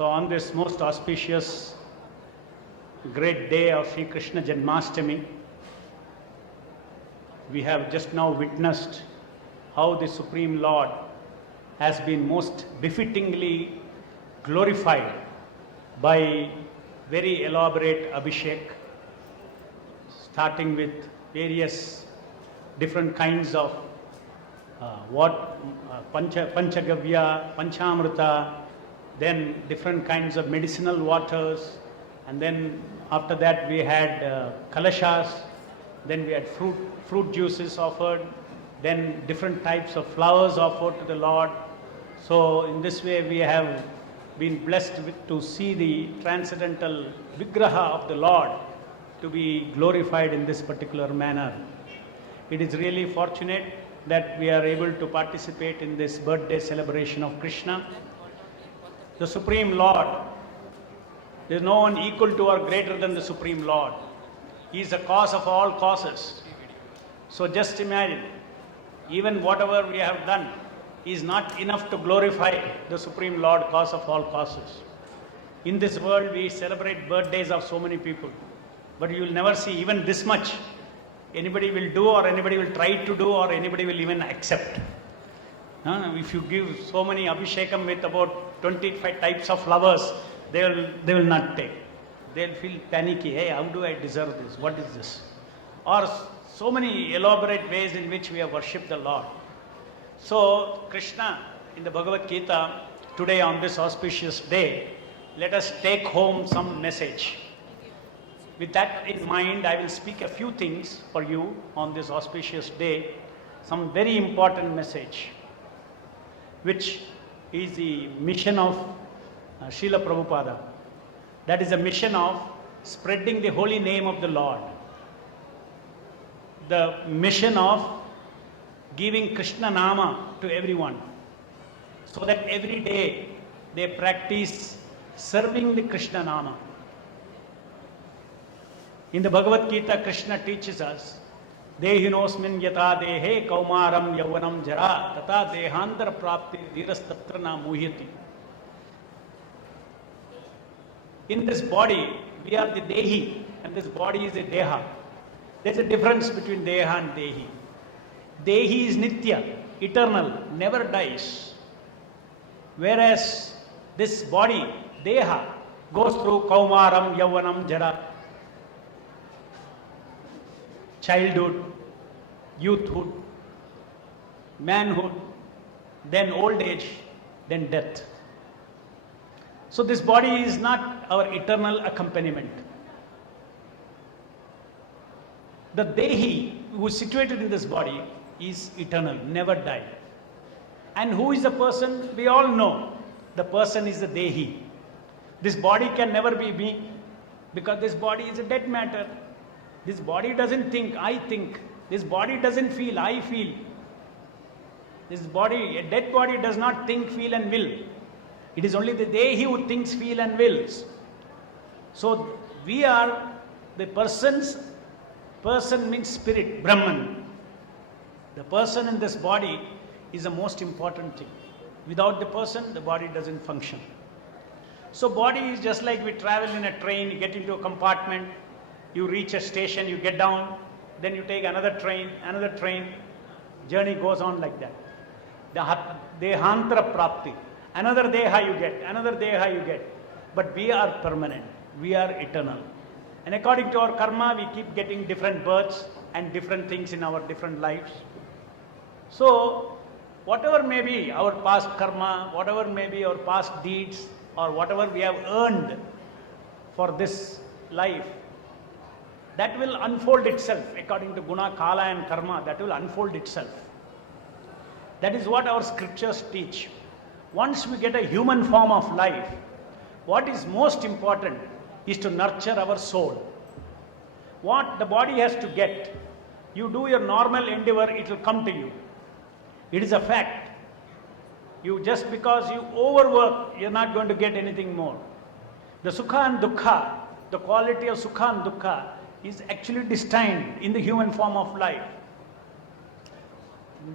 So on this most auspicious, great day of Sri Krishna Janmashtami, we have just now witnessed how the Supreme Lord has been most befittingly glorified by very elaborate Abhishek, starting with various different kinds of Panchagavya, Panchamrita, then different kinds of medicinal waters, and then after that we had kalashas, then we had fruit juices offered, then different types of flowers offered to the Lord. So in this way we have been blessed to see the transcendental Vigraha of the Lord to be glorified in this particular manner. It is really fortunate that we are able to participate in this birthday celebration of Krishna. The Supreme Lord, there is no one equal to or greater than the Supreme Lord. He is the cause of all causes. So just imagine, even whatever we have done is not enough to glorify the Supreme Lord, cause of all causes. In this world we celebrate birthdays of so many people, but you will never see even this much anybody will do, or anybody will try to do, or anybody will even accept. If you give so many Abhishekam with about 25 types of flowers, they will not take. They'll feel panicky. Hey, how do I deserve this? What is this? Or so many elaborate ways in which we have worshipped the Lord. So Krishna in the Bhagavad Gita today on this auspicious day, let us take home some message. With that in mind, I will speak a few things for you on this auspicious day, some very important message, which is the mission of Srila Prabhupada. That is a mission of spreading the holy name of the Lord. The mission of giving Krishna Nama to everyone, so that every day they practice serving the Krishna Nama. In the Bhagavad Gita, Krishna teaches us, Dehinosmin yata dehe kaumaram yauvanam jara tata dehandara prapti dhirastatra na muhyati. In this body, we are the Dehi, and this body is a Deha. There is a difference between Deha and Dehi. Dehi is Nitya, eternal, never dies. Whereas this body, Deha, goes through Kaumaram, Yauvanam, Jara, childhood, youthhood, manhood, then old age, then death. So this body is not our eternal accompaniment. The Dehi who is situated in this body is eternal, never die. And who is the person? We all know. The person is the Dehi. This body can never be me, because this body is a dead matter. This body doesn't think, I think. This body doesn't feel, I feel. This body, a dead body does not think, feel and will. It is only the Dehi who thinks, feel and wills. So we are the persons. Person means spirit, Brahman. The person in this body is the most important thing. Without the person, the body doesn't function. So body is just like we travel in a train, you get into a compartment, you reach a station, you get down, then you take another train, journey goes on like that. Dehantara prapti. Another deha you get, another deha you get. But we are permanent, we are eternal. And according to our karma, we keep getting different births and different things in our different lives. So, whatever may be our past karma, whatever may be our past deeds, or whatever we have earned for this life, that will unfold itself according to guna, kala and karma. That will unfold itself. That is what our scriptures teach. Once we get a human form of life, what is most important is to nurture our soul. What the body has to get, you do your normal endeavor, it will come to you. It is a fact. You just because you overwork, you're not going to get anything more. The sukha and dukkha, the quality of sukha and dukkha is actually destined in the human form of life.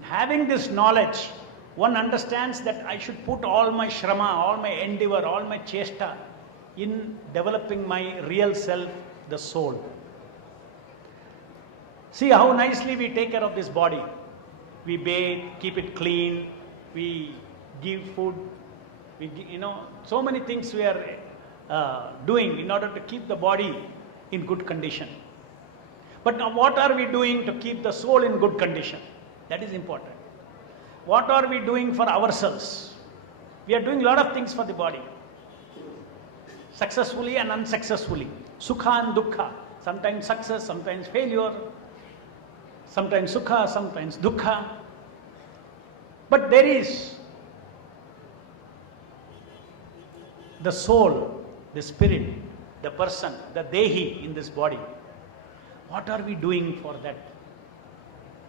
Having this knowledge, one understands that I should put all my shrama, all my endeavor, all my chesta in developing my real self, the soul. See how nicely we take care of this body. We bathe, keep it clean, we give food, so many things we are doing in order to keep the body in good condition. But now what are we doing to keep the soul in good condition? That is important. What are we doing for ourselves? We are doing a lot of things for the body. Successfully and unsuccessfully. Sukha and dukkha. Sometimes success, sometimes failure. Sometimes sukha, sometimes dukkha. But there is the soul, the spirit, the person, the dehi in this body. What are we doing for that?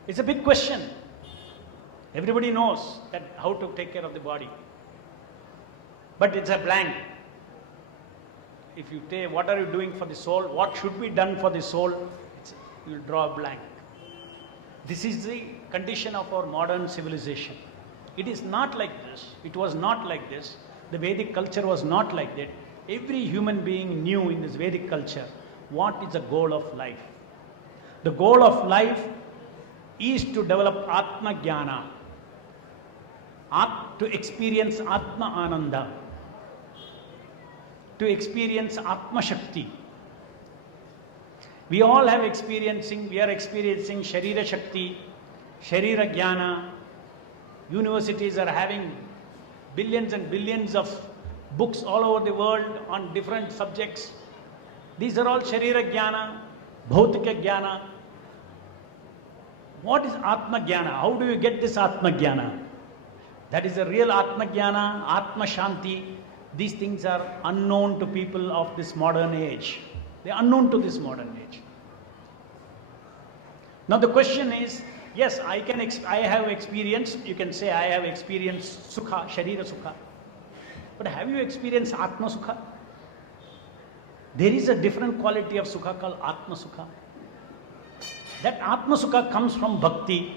It's a big question. Everybody knows that how to take care of the body. But it's a blank. If you say, what are you doing for the soul? What should be done for the soul? You'll draw a blank. This is the condition of our modern civilization. It is not like this. It was not like this. The Vedic culture was not like that. Every human being knew in this Vedic culture what is the goal of life. The goal of life is to develop Atma Jnana, to experience Atma Ananda, to experience Atma Shakti. We all have we are experiencing Sharira Shakti, Sharira Jnana. Universities are having billions and billions of books all over the world on different subjects. These are all Sharira Jnana, Bhautika Jnana. What is Atma Jnana? How do you get this Atma Jnana? That is a real Atma Jnana, Atma Shanti. These things are unknown to people of this modern age. They are unknown to this modern age. Now the question is, yes, I have experienced, you can say I have experienced Sukha, Sharira Sukha. But have you experienced Atma Sukha? There is a different quality of Sukha called Atma Sukha. That Atma Sukha comes from Bhakti.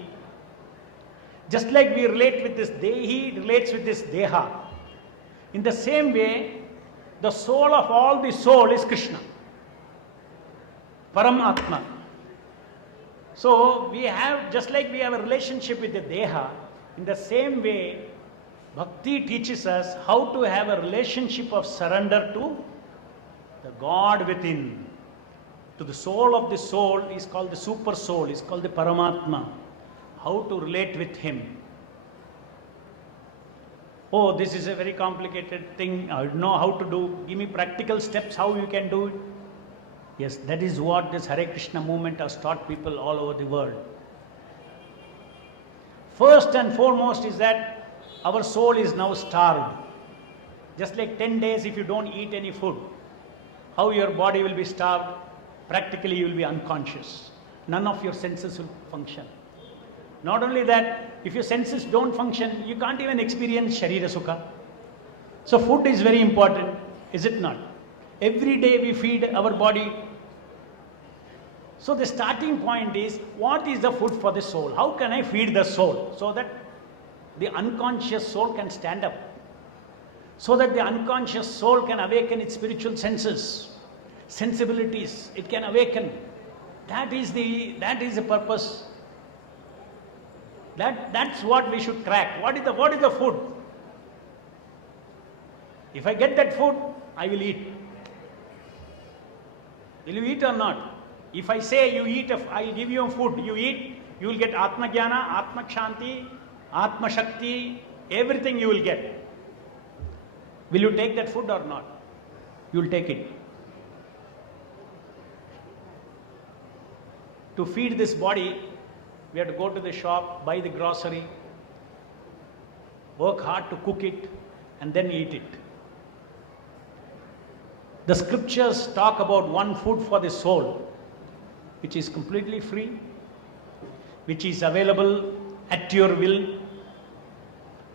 Just like we relate with this Dehi, relates with this Deha. In the same way, the soul of all the soul is Krishna. Paramatma. So we have, just like we have a relationship with the Deha, in the same way, Bhakti teaches us how to have a relationship of surrender to the God within. To the soul of the soul is called the super soul, is called the Paramatma. How to relate with him. Oh, this is a very complicated thing. I don't know how to do. Give me practical steps how you can do it. Yes, that is what this Hare Krishna movement has taught people all over the world. First and foremost is that our soul is now starved. Just like 10 days if you don't eat any food, how your body will be starved? Practically you will be unconscious. None of your senses will function. Not only that, if your senses don't function, you can't even experience Sharira Sukha. So food is very important, is it not? Every day we feed our body. So the starting point is, what is the food for the soul? How can I feed the soul so that the unconscious soul can stand up? So that the unconscious soul can awaken its spiritual senses, sensibilities, it can awaken. That is the purpose. That's what we should crack. What is the food? If I get that food, I will eat. Will you eat or not? If I say you eat, I'll give you a food, you eat, you will get Atma Jnana, Atma Shanti, Atma Shakti, everything you will get. Will you take that food or not? You will take it. To feed this body, we have to go to the shop, buy the grocery, work hard to cook it, and then eat it. The scriptures talk about one food for the soul, which is completely free, which is available at your will,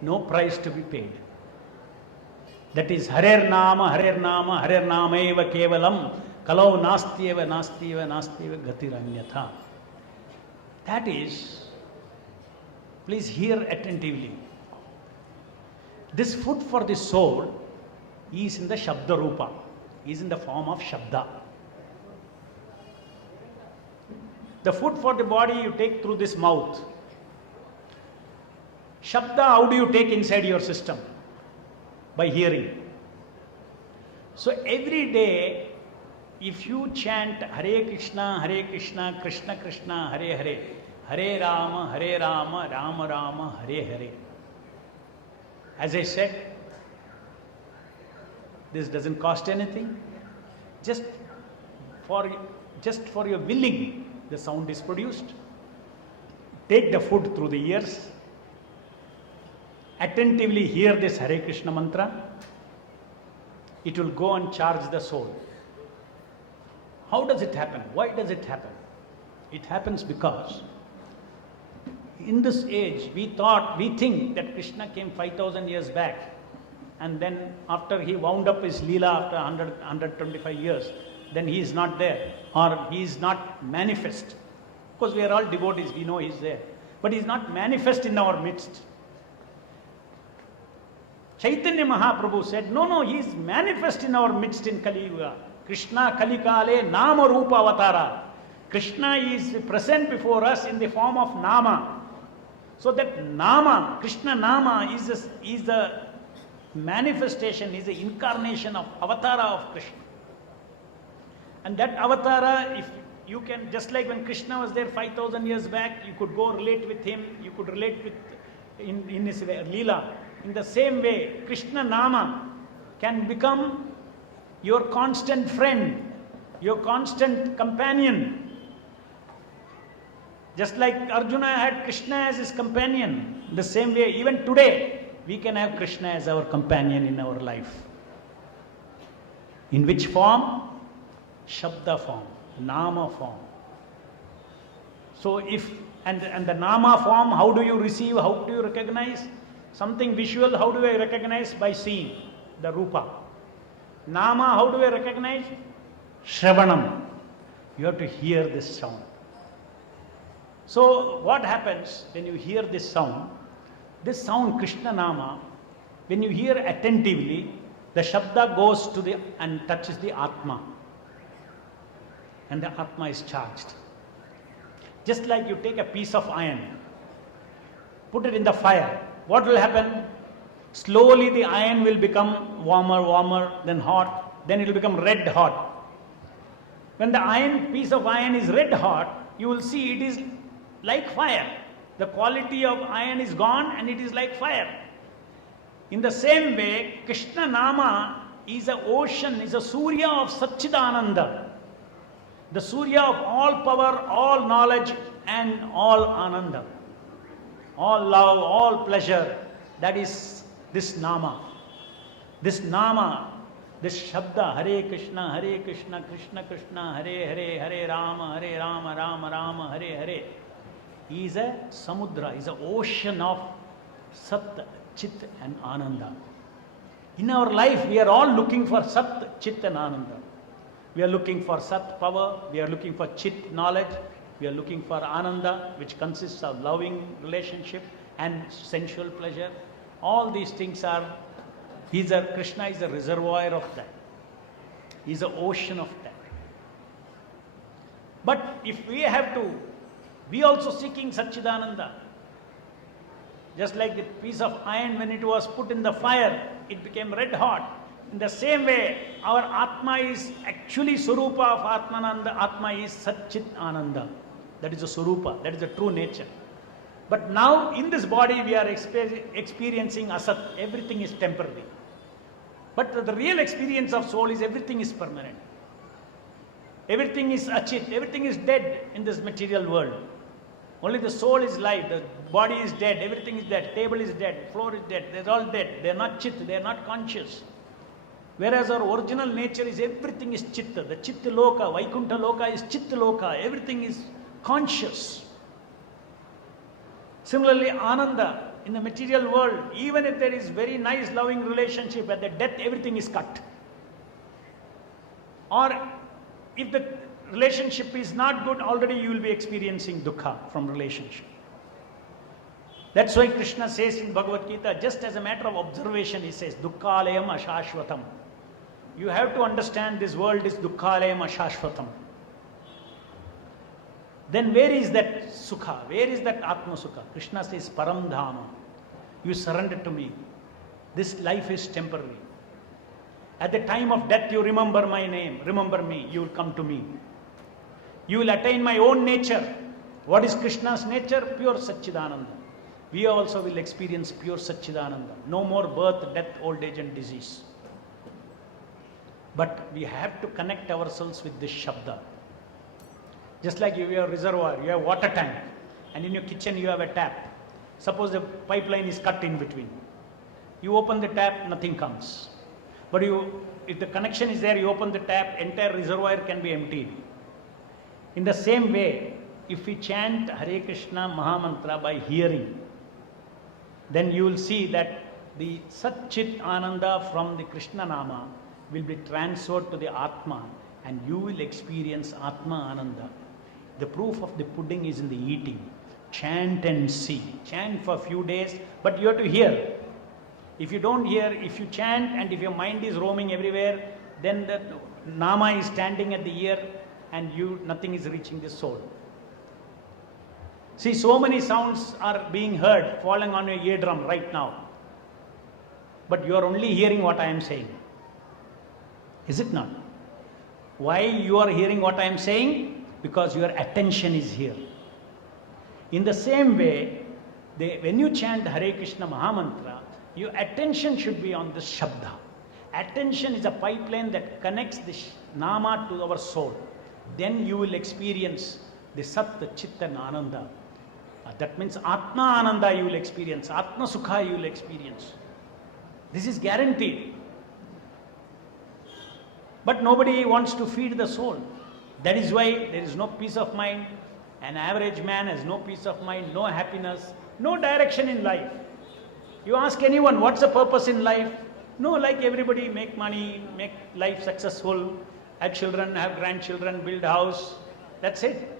no price to be paid. That is Harer Nama, Harer Nama, Harer Nama eva kevalam, kalau nastyeva, nastyeva, nastyeva gatiranyatha. That is, please hear attentively. This food for the soul is in the Shabda Rupa, is in the form of Shabda. The food for the body you take through this mouth. Shabda, how do you take inside your system? By hearing. So every day, if you chant Hare Krishna, Krishna Krishna, Hare Hare, Hare Rama, Rama Rama, Hare Hare. As I said, this doesn't cost anything. Just for your willing, the sound is produced. Take the food through the ears. Attentively hear this Hare Krishna mantra. It will go and charge the soul. How does it happen? Why does it happen? It happens because in this age we think that Krishna came 5,000 years back, and then after he wound up his Leela after 125 years, then he is not there, or he is not manifest. Because we are all devotees, we know he is there. But he is not manifest in our midst. Chaitanya Mahaprabhu said, no, he is manifest in our midst in Kali Yuga. Krishna Kalikale Nama Rupa Avatara. Krishna is present before us in the form of Nama. So that Nama, Krishna Nama is the manifestation, is the incarnation of Avatara of Krishna. And that Avatara, if you can, just like when Krishna was there 5,000 years back, you could go relate with him, you could relate with in his Leela. In the same way, Krishna Nama can become your constant friend, your constant companion. Just like Arjuna had Krishna as his companion, the same way, even today, we can have Krishna as our companion in our life. In which form? Shabda form, Nama form. So and the Nama form, how do you receive, how do you recognize? Something visual, how do I recognize? By seeing the Rupa. Nama, how do I recognize? Shravanam. You have to hear this sound. So what happens when you hear this sound, Krishna Nama, when you hear attentively, the Shabda goes to and touches the Atma. And the Atma is charged. Just like you take a piece of iron, put it in the fire. What will happen? Slowly the iron will become warmer, then hot, then it will become red hot. When the piece of iron is red hot, you will see it is like fire. The quality of iron is gone and it is like fire. In the same way, Krishna Nama is an ocean, is a Surya of Satchidananda. The Surya of all power, all knowledge and all Ananda. All love, all pleasure. That is this Nama. This Nama, this Shabda, Hare Krishna, Krishna Krishna, Hare Hare, Hare Rama, Rama Rama, Hare Hare, is a Samudra, is an ocean of Sat, Chit and Ananda. In our life, we are all looking for Sat, Chit and Ananda. We are looking for Sat power, we are looking for Chit knowledge, we are looking for Ananda, which consists of loving relationship and sensual pleasure. All these things Krishna is a reservoir of that. He is an ocean of that. But if we also seeking Satchidananda. Just like the piece of iron, when it was put in the fire, it became red hot. In the same way, our Atma is actually Surupa of Atmananda. Atma is Satchit Ananda. That is a Surupa, that is the true nature. But now in this body we are experiencing Asat. Everything is temporary. But the real experience of soul is everything is permanent. Everything is Achit. Everything is dead in this material world. Only the soul is live. The body is dead. Everything is dead. Table is dead. Floor is dead. They're all dead. They're not Chit. They're not conscious. Whereas our original nature is everything is Chitta. The Chitta Loka, Vaikuntha Loka is Chitta Loka. Everything is conscious. Similarly, Ananda, in the material world, even if there is very nice loving relationship, at the death everything is cut. Or if the relationship is not good, already you will be experiencing dukkha from relationship. That's why Krishna says in Bhagavad Gita, just as a matter of observation, he says, Dukkhalayam ashashvatam. You have to understand this world is Dukkhalayam ashashvatam. Then where is that Sukha? Where is that Atma Sukha? Krishna says, Param Dhama. You surrender to me. This life is temporary. At the time of death, you remember my name, remember me, you will come to me. You will attain my own nature. What is Krishna's nature? Pure Satchidananda. We also will experience pure Satchidananda. No more birth, death, old age and disease. But we have to connect ourselves with this Shabda. Just like you have a reservoir, you have a water tank, and in your kitchen you have a tap. Suppose the pipeline is cut in between. You open the tap, nothing comes. But if the connection is there, you open the tap, entire reservoir can be emptied. In the same way, if we chant Hare Krishna Mahamantra by hearing, then you will see that the Satchit Ananda from the Krishna Nama will be transferred to the Atma, and you will experience Atma Ananda. The proof of the pudding is in the eating. Chant and see. Chant for a few days, but you have to hear. If you don't hear, if you chant and if your mind is roaming everywhere, then the Nama is standing at the ear and nothing is reaching the soul. See, so many sounds are being heard, falling on your eardrum right now. But you are only hearing what I am saying. Is it not? Why you are hearing what I am saying? Because your attention is here. In the same way, when you chant Hare Krishna Mahamantra, your attention should be on the Shabda. Attention is a pipeline that connects the Nama to our soul. Then you will experience the Satta, Chitta and Ananda. That means Atma Ananda you will experience, Atma Sukha you will experience. This is guaranteed. But nobody wants to feed the soul. That is why there is no peace of mind. An average man has no peace of mind, no happiness, no direction in life. You ask anyone, what's the purpose in life? No, like everybody, make money, make life successful, have children, have grandchildren, build a house. That's it.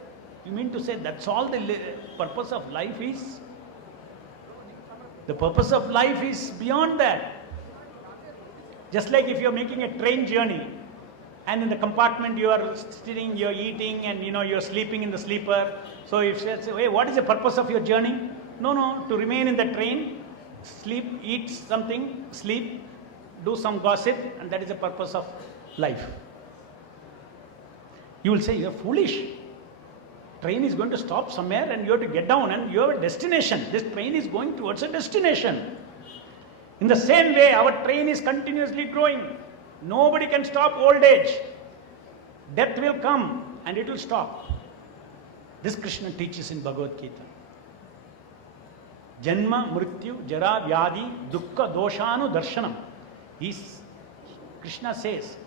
You mean to say that's all the purpose of life is? The purpose of life is beyond that. Just like if you're making a train journey, and in the compartment you are sitting, you're eating, and you're sleeping in the sleeper. So if you say, hey, what is the purpose of your journey? No, to remain in the train, sleep, eat something, sleep, do some gossip, and that is the purpose of life. You will say, you're foolish. Train is going to stop somewhere and you have to get down and you have a destination. This train is going towards a destination. In the same way, our train is continuously growing. Nobody can stop old age. Death will come and it will stop. This Krishna teaches in Bhagavad Gita. Janma, Mrityu, Jara, Vyadi, Dukkha, Doshanu, Darshanam. Krishna says,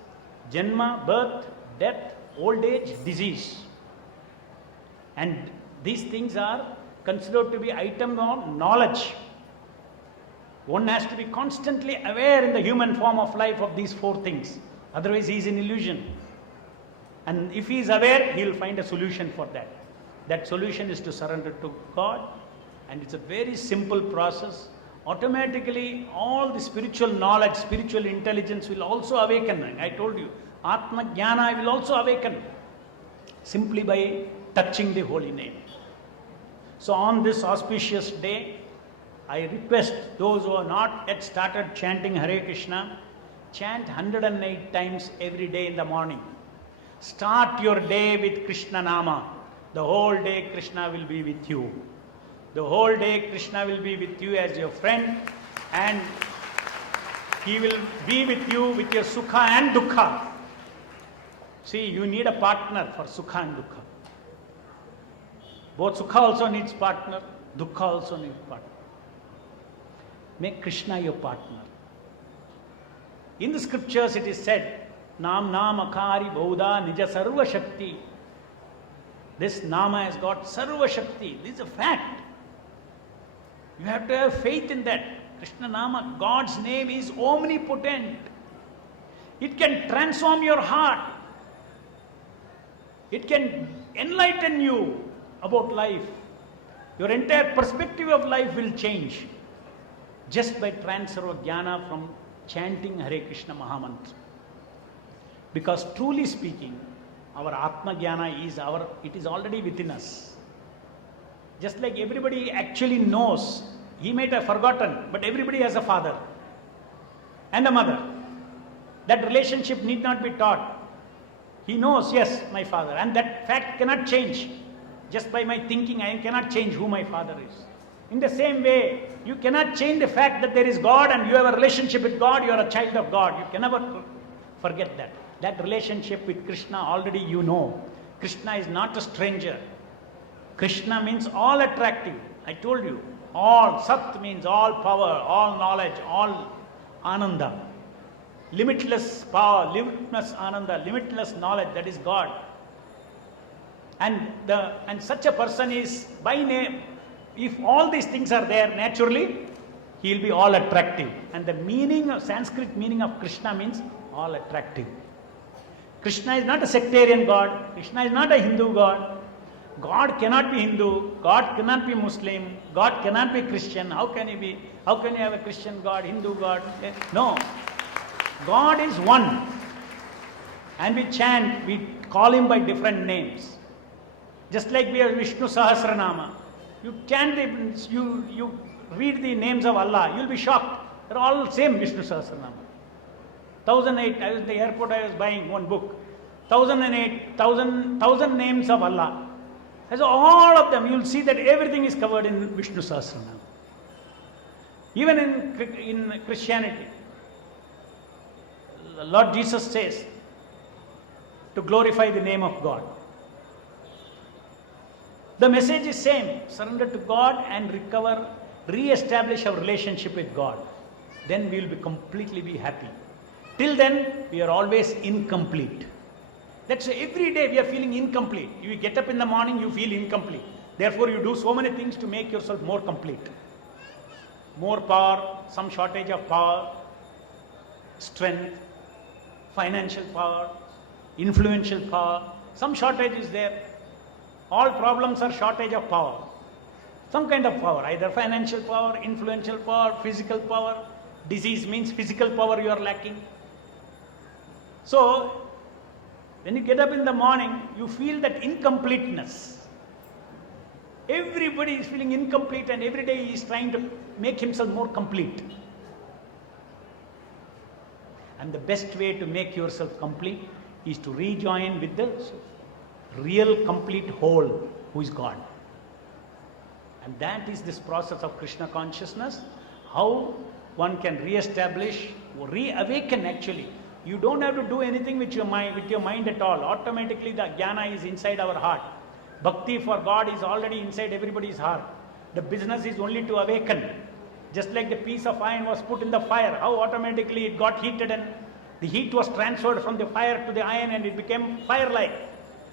Janma, birth, death, old age, disease. And these things are considered to be items of knowledge. One has to be constantly aware in the human form of life of these four things. Otherwise, he is in illusion. And if he is aware, he will find a solution for that. That solution is to surrender to God. And it's a very simple process. Automatically, all the spiritual knowledge, spiritual intelligence will also awaken. I told you, Atma Jnana will also awaken simply by touching the holy name. So on this auspicious day, I request those who are not yet started chanting Hare Krishna, chant 108 times every day in the morning. Start your day with Krishna Nama. The whole day Krishna will be with you. The whole day Krishna will be with you as your friend, and he will be with you with your Sukha and Dukkha. See, you need a partner for Sukha and Dukkha. Both Sukha also needs partner, Dukkha also needs partner. Make Krishna your partner. In the scriptures it is said, Nam Akari Bauda Nija Sarva Shakti. This Nama has got Sarva Shakti. This is a fact. You have to have faith in that. Krishna Nama, God's name is omnipotent. It can transform your heart. It can enlighten you about life. Your entire perspective of life will change just by transfer of jnana from chanting Hare Krishna Mahamantra. Because truly speaking, our Atma Jnana it is already within us. Just like everybody actually knows, he might have forgotten, but everybody has a father and a mother. That relationship need not be taught. He knows, yes, my father, and that fact cannot change. Just by my thinking, I cannot change who my father is. In the same way, you cannot change the fact that there is God and you have a relationship with God, you are a child of God. You can never forget that. That relationship with Krishna already you know. Krishna is not a stranger. Krishna means all attractive. I told you, all. Sat means all power, all knowledge, all ananda. Limitless power, limitless ananda, limitless knowledge, that is God. And such a person is by name, if all these things are there naturally, he will be all attractive. And the meaning of Sanskrit meaning of Krishna means all attractive. Krishna is not a sectarian God. Krishna is not a Hindu God. God cannot be Hindu. God cannot be Muslim. God cannot be Christian. How can you have a Christian God, Hindu God? No. God is one. And we chant, we call him by different names. Just like we have Vishnu Sahasranama. You chant, you read the names of Allah, you will be shocked. They're all same Vishnu Sahasranama. 1008, I was in the airport, I was buying one book. 1008, thousand names of Allah. As all of them, you'll see that everything is covered in Vishnu Sahasranama. Even in Christianity, Lord Jesus says to glorify the name of God. The message is same, surrender to God and re-establish our relationship with God. Then we will completely be happy. Till then, we are always incomplete. That's why every day we are feeling incomplete. You get up in the morning, you feel incomplete. Therefore, you do so many things to make yourself more complete. More power, some shortage of power, strength, financial power, influential power. Some shortage is there. All problems are shortage of power. Some kind of power, either financial power, influential power, physical power. Disease means physical power you are lacking. So, when you get up in the morning, you feel that incompleteness. Everybody is feeling incomplete and every day he is trying to make himself more complete. And the best way to make yourself complete is to rejoin with the real complete whole who is God. And that is this process of Krishna consciousness, how one can re-establish, reawaken actually. You don't have to do anything with your mind at all. Automatically the jnana is inside our heart. Bhakti for God is already inside everybody's heart. The business is only to awaken. Just like the piece of iron was put in the fire, how automatically it got heated and the heat was transferred from the fire to the iron and it became fire-like.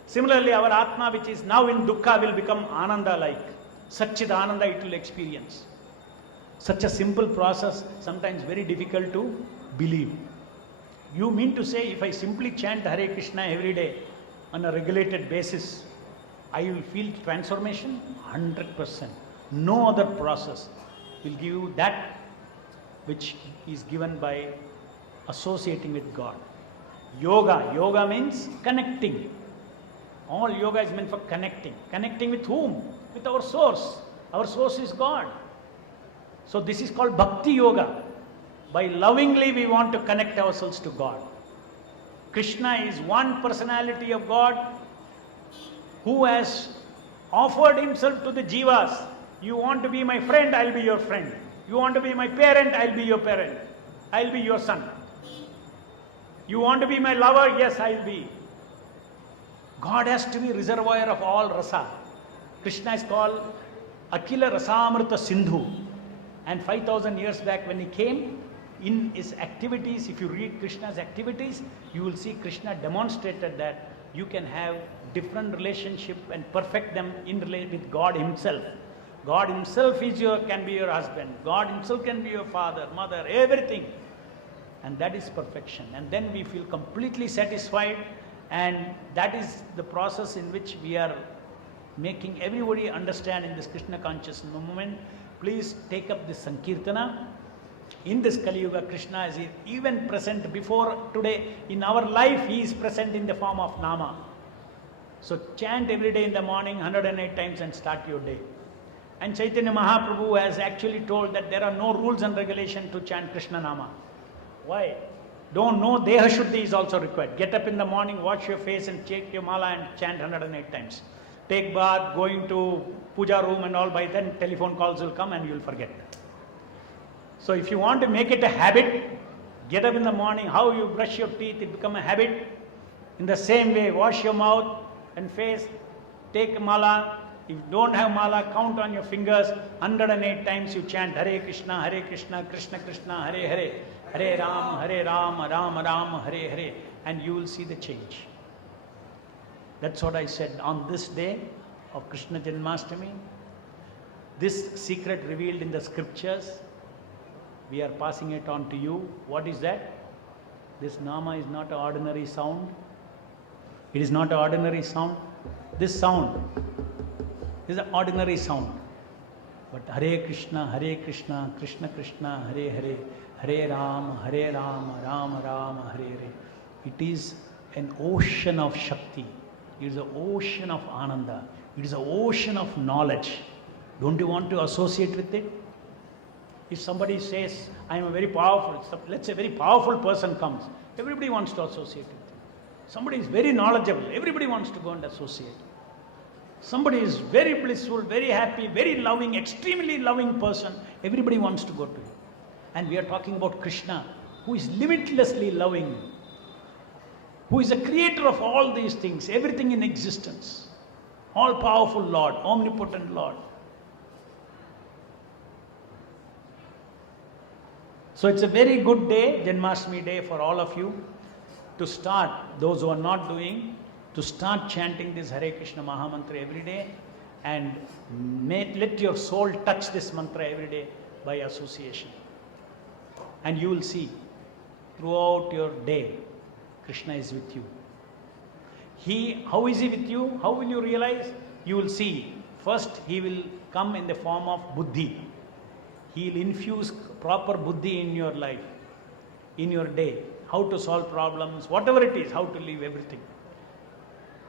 Similarly, our Atma, which is now in dukkha, will become Ananda-like. Satchid Ananda it will experience. Such a simple process, sometimes very difficult to believe. You mean to say, if I simply chant Hare Krishna every day on a regulated basis, I will feel transformation? 100%. No other process will give you that which is given by associating with God. Yoga means connecting. All yoga is meant for connecting. Connecting with whom? With our source. Our source is God. So this is called Bhakti Yoga. By lovingly we want to connect ourselves to God. Krishna is one personality of God who has offered himself to the jivas. You want to be my friend, I'll be your friend. You want to be my parent, I'll be your parent. I'll be your son. You want to be my lover? Yes, I'll be. God has to be reservoir of all rasa. Krishna is called Akila Rasamrita Sindhu. And 5,000 years back when he came, in his activities, if you read Krishna's activities, you will see Krishna demonstrated that you can have different relationship and perfect them with God himself. God himself can be your husband. God himself can be your father, mother, everything. And that is perfection. And then we feel completely satisfied, and that is the process in which we are making everybody understand in this Krishna conscious movement. Please take up this Sankirtana. In this Kali Yuga, Krishna is even present before today. In our life, He is present in the form of Nama. So chant every day in the morning 108 times and start your day. And Chaitanya Mahaprabhu has actually told that there are no rules and regulations to chant Krishna Nama. Why? Don't know, Deha Shuddhi is also required. Get up in the morning, wash your face and take your mala and chant 108 times. Take bath, going to puja room and all, by then telephone calls will come and you will forget. So if you want to make it a habit, get up in the morning, how you brush your teeth, it become a habit. In the same way, wash your mouth and face, take mala. If you don't have mala, count on your fingers, 108 times you chant Hare Krishna, Krishna Krishna, Hare Hare, Hare Ram, Ram Ram, Hare Hare, and you will see the change. That's what I said on this day of Krishna Janmashtami. This secret revealed in the scriptures, we are passing it on to you. What is that? This Nama is not an ordinary sound. It is not an ordinary sound. This sound is an ordinary sound. But Hare Krishna, Krishna Krishna, Hare Hare, Hare Ram, Ram Ram, Hare Hare. It is an ocean of Shakti. It is an ocean of Ananda. It is an ocean of knowledge. Don't you want to associate with it? If somebody says, I am a very powerful, let's say a very powerful person comes, everybody wants to associate with him. Somebody is very knowledgeable, everybody wants to go and associate. Somebody is very blissful, very happy, very loving, extremely loving person, everybody wants to go to him. And we are talking about Krishna, who is limitlessly loving, who is the creator of all these things, everything in existence. All-powerful Lord, omnipotent Lord. So it's a very good day, Janmashtami day, for all of you to start, those who are not doing, to start chanting this Hare Krishna Mahamantra every day, and let your soul touch this mantra every day by association. And you will see, throughout your day, Krishna is with you. How is He with you? How will you realize? You will see, first He will come in the form of Buddhi. He will infuse proper Buddhi in your life, in your day, how to solve problems, whatever it is, how to live everything.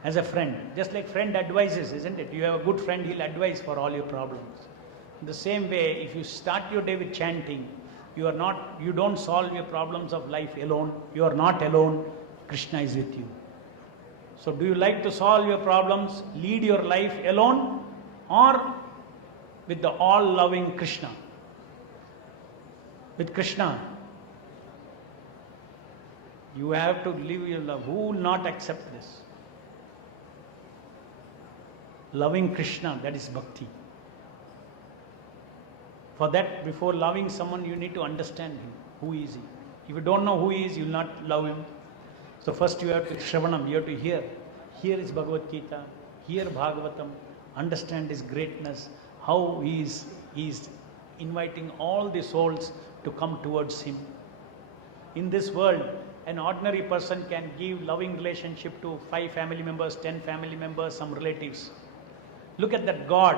As a friend, just like friend advises, isn't it? You have a good friend, he'll advise for all your problems. In the same way, if you start your day with chanting, you don't solve your problems of life alone. You are not alone. Krishna is with you. So do you like to solve your problems, lead your life alone, or with the all-loving Krishna? With Krishna, you have to live your love. Who will not accept this? Loving Krishna, that is bhakti. For that, before loving someone, you need to understand him. Who is he? If you don't know who he is, you will not love him. So first you have to Shravanam, you have to hear. Here is Bhagavad Gita, hear Bhagavatam, understand his greatness, how he is inviting all the souls to come towards him. In this world, an ordinary person can give loving relationship to 5 family members, 10 family members, some relatives. Look at that God.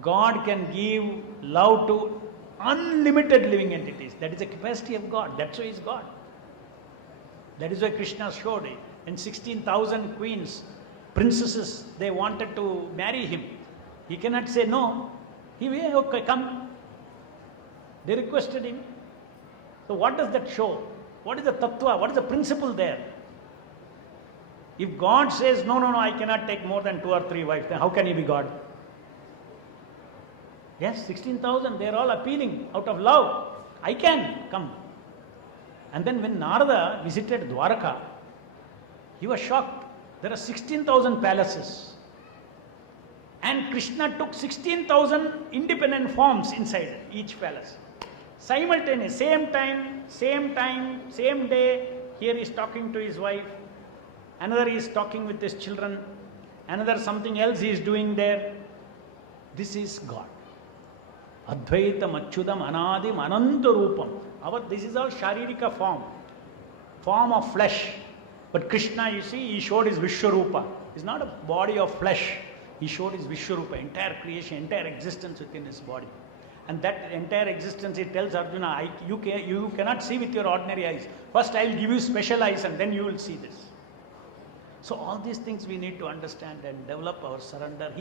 God can give love to unlimited living entities. That is the capacity of God. That's why He is God. That is why Krishna showed it. And 16,000 queens, princesses, they wanted to marry him. He cannot say no. He will, okay, come. They requested him. So what does that show? What is the tattva? What is the principle there? If God says, no, I cannot take more than 2 or 3 wives, then how can He be God? Yes, 16,000, they are all appealing out of love. I can come. And then when Narada visited Dwaraka, he was shocked. There are 16,000 palaces. And Krishna took 16,000 independent forms inside each palace. Simultaneous, same time, same day, here he is talking to his wife, another is talking with his children, another something else he is doing there. This is God. Advaitam Achyudam Anadim Ananta Rupam. This is all Sharirika form of flesh. But Krishna, you see, he showed his Vishwarupa. It's not a body of flesh. He showed his Vishwarupa, entire creation, entire existence within his body. And that entire existence, he tells Arjuna, you cannot see with your ordinary eyes. First I will give you special eyes and then you will see this. So all these things we need to understand and develop our surrender.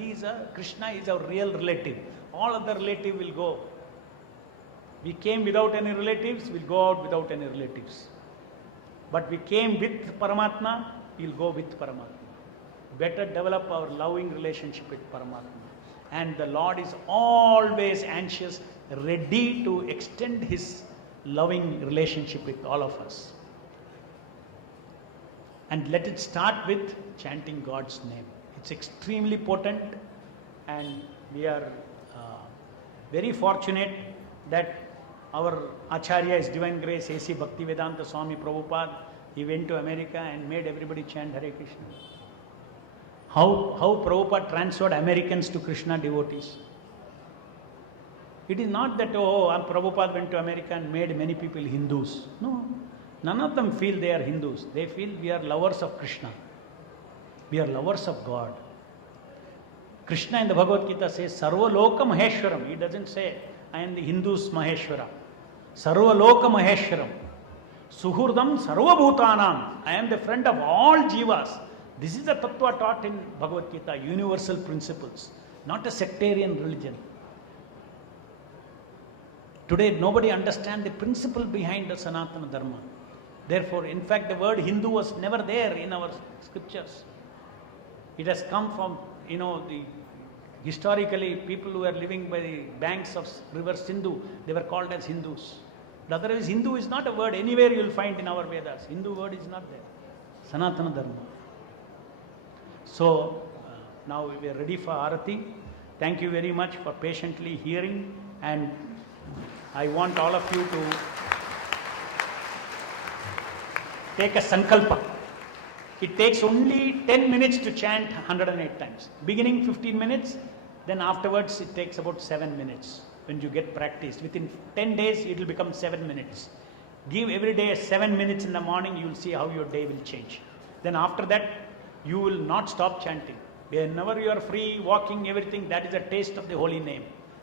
Krishna is our real relative. All other relative will go. We came without any relatives, we'll go out without any relatives. But we came with Paramatma, we'll go with Paramatma. Better develop our loving relationship with Paramatma. And the Lord is always anxious, ready to extend His loving relationship with all of us. And let it start with chanting God's name. It's extremely potent, and we are very fortunate that our Acharya, His Divine Grace, A.C. Bhaktivedanta Swami Prabhupada, he went to America and made everybody chant Hare Krishna. How Prabhupada transferred Americans to Krishna devotees. It is not that, Prabhupada went to America and made many people Hindus. No, none of them feel they are Hindus. They feel we are lovers of Krishna. We are lovers of God. Krishna in the Bhagavad Gita says, Sarva Loka Maheshwaram. He doesn't say, I am the Hindus Maheshwara. Sarva Loka Maheshwaram. Suhurdam Sarva Bhutanam. I am the friend of all jivas. This is the tattva taught in Bhagavad Gita, universal principles, not a sectarian religion. Today, nobody understands the principle behind the Sanatana Dharma. Therefore, in fact, the word Hindu was never there in our scriptures. It has come from, historically, people who were living by the banks of river Sindhu, they were called as Hindus. But otherwise, Hindu is not a word anywhere you will find in our Vedas. Hindu word is not there. Sanatana Dharma. So, now we are ready for Arati. Thank you very much for patiently hearing, and I want all of you to take a sankalpa. It takes only 10 minutes to chant 108 times. Beginning 15 minutes, then afterwards it takes about 7 minutes. When you get practiced, within 10 days it will become 7 minutes. Give every day 7 minutes in the morning, you will see how your day will change. Then after that, you will not stop chanting. Whenever you are free, walking, everything, that is a taste of the holy name.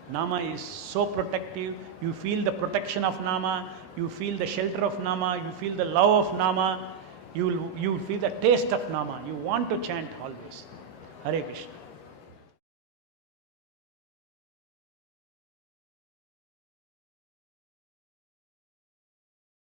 Nama is so protective. You feel the protection of Nama, you feel the shelter of Nama, you feel the love of Nama, you feel the taste of Nama. You want to chant always. Hare Krishna.